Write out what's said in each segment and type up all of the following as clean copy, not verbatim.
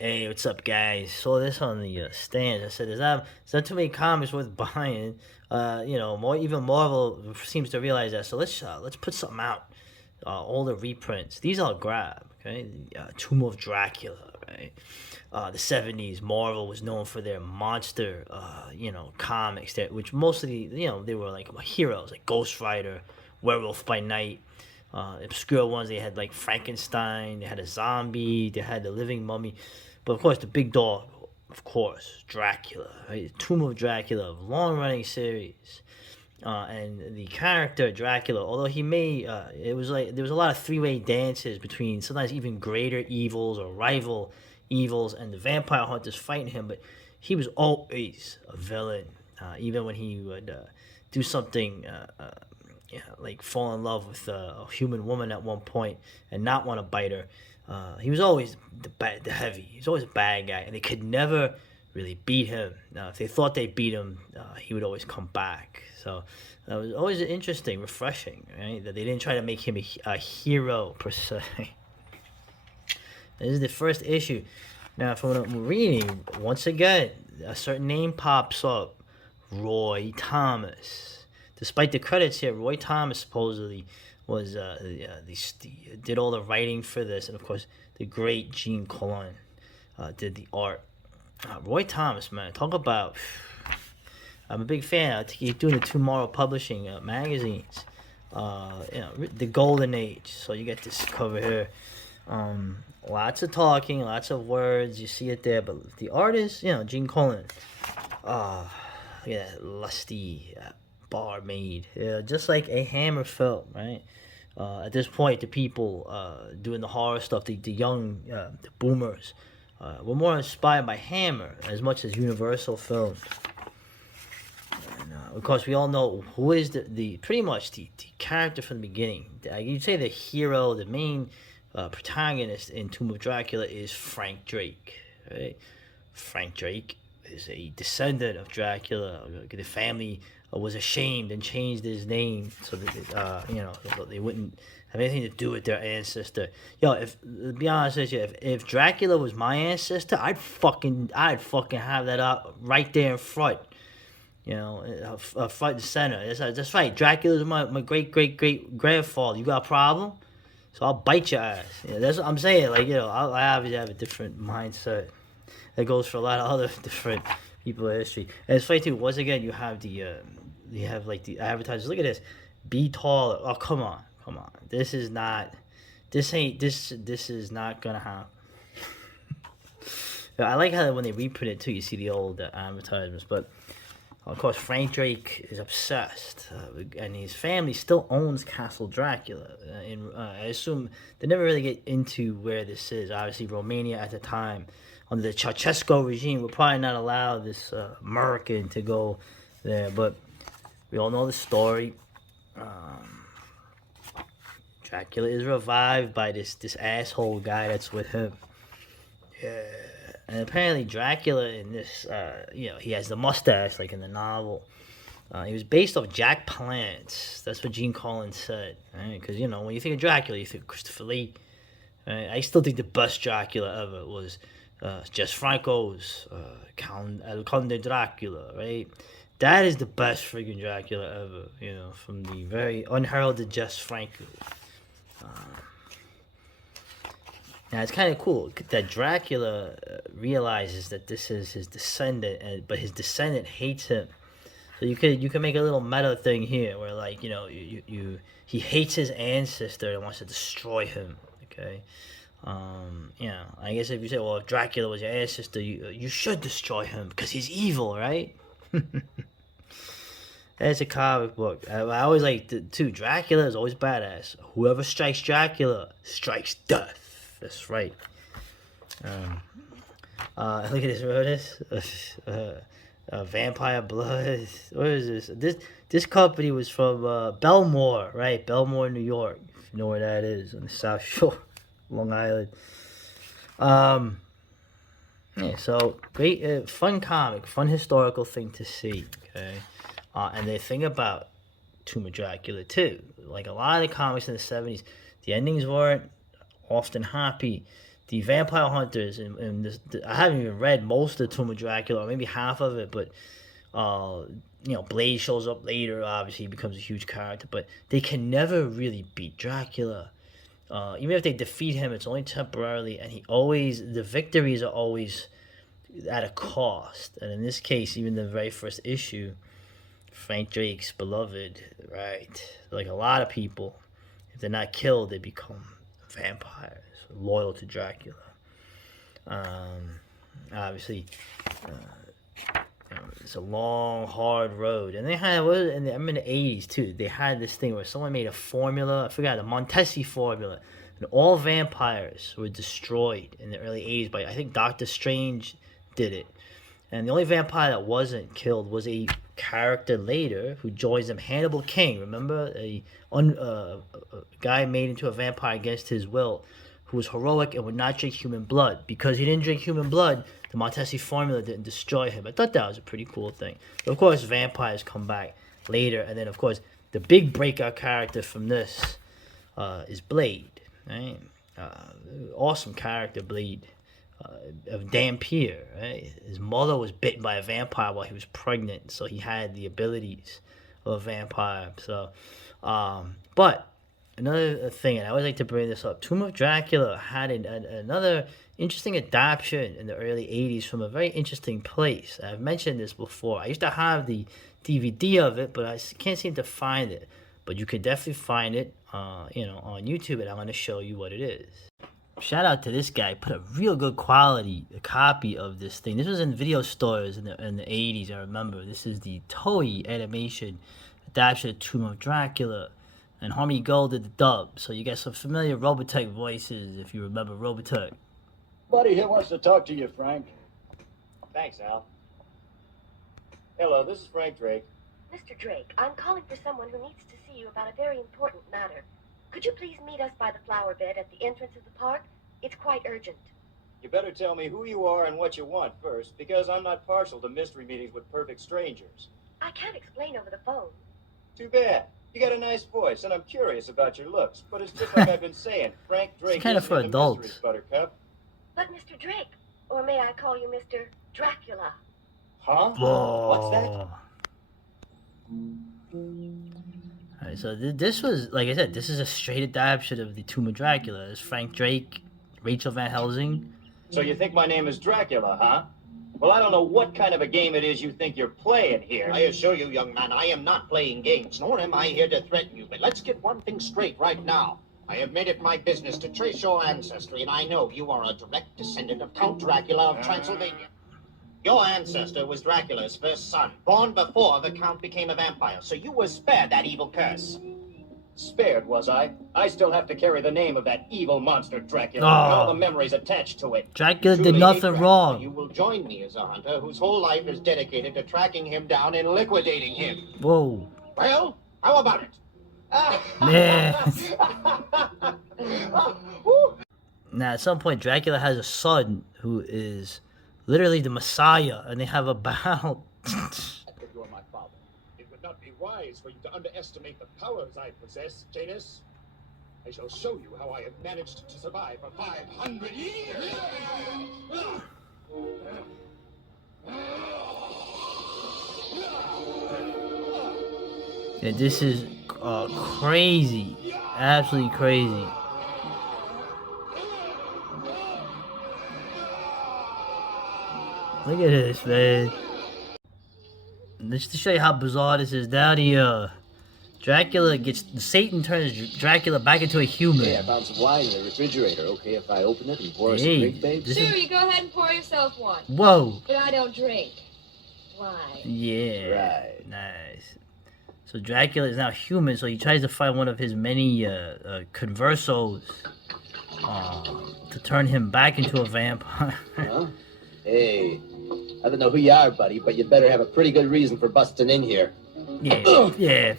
Hey, what's up, guys? Saw this on the stands. I said, there's not too many comics worth buying. Even Marvel seems to realize that. So let's put something out. All the reprints. These I'll grab. Okay, Tomb of Dracula. Right. The 70s, Marvel was known for their monster, comics that which mostly, they were like heroes, like Ghost Rider, Werewolf by Night. Obscure ones, they had like Frankenstein, they had a zombie, they had the living mummy, but of course the big dog, of course, Dracula, right? Tomb of Dracula, long running series. And the character Dracula, although he may, it was like there was a lot of three-way dances between sometimes even greater evils or rival evils and the vampire hunters fighting him, but he was always a villain. Even when he would do something, like fall in love with a human woman at one point and not want to bite her, he was always the heavy. He was always a bad guy, and they could never really beat him. Now, if they thought they beat him, he would always come back. So it was always interesting, refreshing, right? That they didn't try to make him a hero per se. This is the first issue. Now, from what I'm reading, once again, a certain name pops up, Roy Thomas. Despite the credits here, Roy Thomas supposedly was did all the writing for this, and of course, the great Gene Colan did the art. Roy Thomas, man, talk about. I'm a big fan. I keep doing the Tomorrow Publishing magazines. The golden age. So you get this cover here. Lots of talking, lots of words. You see it there, but the artist, Gene Colan. Uh, Look at that lusty barmaid. Yeah, just like a Hammer film, right? At this point, the people doing the horror stuff, the young, the boomers, were more inspired by Hammer as much as Universal films. And, of course, we all know who is the pretty much the character from the beginning. You'd say the hero, the main protagonist in Tomb of Dracula is Frank Drake. Right? Frank Drake is a descendant of Dracula. The family was ashamed and changed his name so that they wouldn't have anything to do with their ancestor. Yo, if to be honest with you, if Dracula was my ancestor, I'd fucking have that up right there in front. Front and center. That's right. Dracula's my great great great grandfather. You got a problem? So I'll bite your ass. That's what I'm saying. Like, I obviously have a different mindset that goes for a lot of other different people in history. And it's funny too. Once again, you have like the advertisers. Look at this. Be taller. Oh, come on, come on. This is not. This ain't. This is not gonna happen. I like how when they reprint it too, you see the old advertisements. But of course, Frank Drake is obsessed, and his family still owns Castle Dracula. I assume they never really get into where this is. Obviously, Romania at the time, under the Ceausescu regime, would probably not allow this American to go there. But we all know the story. Um, Dracula is revived by this asshole guy that's with him. Yeah. And apparently Dracula in this, he has the mustache like in the novel. He was based off Jack Palance. That's what Gene Collins said. Right? Because when you think of Dracula, you think of Christopher Lee. Right? I still think the best Dracula ever was Jess Franco's Count El Conde Dracula. Right? That is the best friggin' Dracula ever. From the very unheralded Jess Franco. Uh, Now it's kind of cool that Dracula realizes that this is his descendant, but his descendant hates him. So you can make a little meta thing here where like he hates his ancestor and wants to destroy him. Okay, I guess if you say, well, if Dracula was your ancestor, you should destroy him because he's evil, right? That's a comic book. I always like too. Dracula is always badass. Whoever strikes Dracula strikes death. That's right. Um, Look at this. Remember this? Vampire Blood. What is this? This company was from Belmore, right? Belmore, New York. If you know where that is, on the South Shore, Long Island. Um, yeah. So great, fun comic, fun historical thing to see. Okay. And the thing about Tomb of Dracula too, like a lot of the comics in the 70s, the endings weren't often happy. the vampire hunters, and I haven't even read most of Tomb of Dracula, or maybe half of it, but Blade shows up later. Obviously, he becomes a huge character, but they can never really beat Dracula. Even if they defeat him, it's only temporarily, and the victories are always at a cost. And in this case, even the very first issue, Frank Drake's beloved, right? Like a lot of people, if they're not killed, they become vampires, loyal to Dracula. Obviously, it's a long, hard road. And they had, I'm in the 80s too, they had this thing where someone made a formula, I forgot, the Montesi formula, and all vampires were destroyed in the early 80s by, I think Doctor Strange did it. And the only vampire that wasn't killed was a character later who joins them, Hannibal King. Remember? A guy made into a vampire against his will, who was heroic and would not drink human blood. Because he didn't drink human blood, the Montesi formula didn't destroy him. I thought that was a pretty cool thing. But of course, vampires come back later. And then, of course, the big breakout character from this is Blade. Right? Awesome character, Blade. Of Dampier, right? His mother was bitten by a vampire while he was pregnant, so he had the abilities of a vampire. So, but another thing, and I always like to bring this up, Tomb of Dracula had another interesting adaptation in the early 80s from a very interesting place. I've mentioned this before. I used to have the DVD of it, but I can't seem to find it. But you can definitely find it, on YouTube, and I'm going to show you what it is. Shout out to this guy, put a real good quality copy of this thing. This was in video stores in the 80s, I remember. This is the Toei animation adaptation of Tomb of Dracula. And Harmony Gold did the dub. So you got some familiar Robotech voices, if you remember Robotech. Buddy here wants to talk to you, Frank. Thanks, Al. Hello, this is Frank Drake. Mr. Drake, I'm calling for someone who needs to see you about a very important matter. Could you please meet us by the flower bed at the entrance of the park? It's quite urgent. You better tell me who you are and what you want first, because I'm not partial to mystery meetings with perfect strangers. I can't explain over the phone. Too bad. You got a nice voice, and I'm curious about your looks, but it's just like I've been saying. Frank Drake it's kind of for adults. Mysteries, Buttercup. But Mr. Drake, or may I call you Mr. Dracula? Huh? Whoa. What's that? Alright, so this was, like I said, this is a straight adaptation of the Tomb of Dracula. It's Frank Drake, Rachel Van Helsing. So you think my name is Dracula, huh? Well, I don't know what kind of a game it is you think you're playing here. I assure you, young man, I am not playing games, nor am I here to threaten you. But let's get one thing straight right now. I have made it my business to trace your ancestry, and I know you are a direct descendant of Count Dracula of Transylvania. Your ancestor was Dracula's first son, born before the Count became a vampire, so you were spared that evil curse. Spared, was I? I still have to carry the name of that evil monster, Dracula, Oh. and all the memories attached to it. Dracula Truly did hate nothing Dracula. wrong. You will join me as a hunter whose whole life is dedicated to tracking him down and liquidating him. Whoa. Well, how about it? Yeah. Now, at some point, Dracula has a son who is literally the Messiah, and they have a bout. You are my father. It would not be wise for you to underestimate the powers I possess, Janus. I shall show you how I have managed to survive for 500 years. Yeah, this is crazy. Absolutely crazy. Look at this, man. Just to show you how bizarre this is, now Satan turns Dracula back into a human. Hey, I found some wine in the refrigerator. Okay if I open it and pour us a Hey, drink, babe? this Sure, is- you go ahead and pour yourself one. Whoa. But I don't drink. Why? Yeah. Right. Nice. So Dracula is now human, so he tries to find one of his many conversos to turn him back into a vampire. Huh? Hey, I don't know who you are, buddy, but you better have a pretty good reason for busting in here. Yeah, fuck you,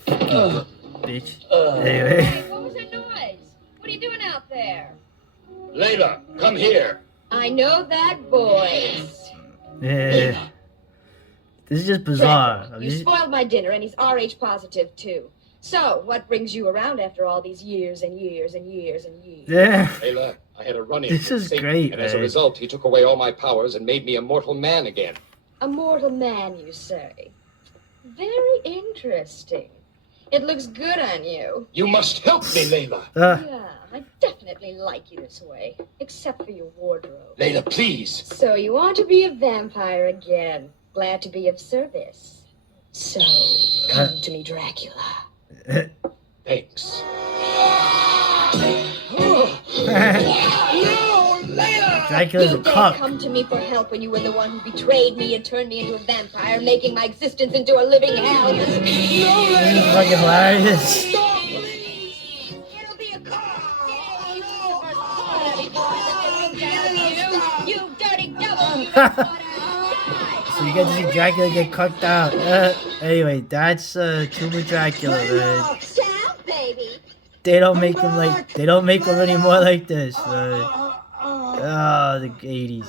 bitch. Anyway. Hey, what was that noise? What are you doing out there? Layla, come here. I know that voice. Yeah. This is just bizarre. You spoiled my dinner, and he's RH positive, too. So, what brings you around after all these years and years and years and years? Yeah. Layla, I had a run-in This with is Satan, great, and as a man. result, he took away all my powers and made me a mortal man again. A mortal man, you say? Very interesting. It looks good on you. You must help me, Layla. Yeah, I definitely like you this way. Except for your wardrobe. Layla, please. So you want to be a vampire again. Glad to be of service. So, come to me, Dracula. Thanks. Dracula's a You dare cuck. come to me for help when you were the one who betrayed me and turned me into a vampire, making my existence into a living hell. This is fucking hilarious. It'll be a you dirty devil! So you get to see Dracula get cucked out. Anyway, that's Cuba Dracula, man. Shout, baby! They don't make them anymore like this, man. Oh, the 80s.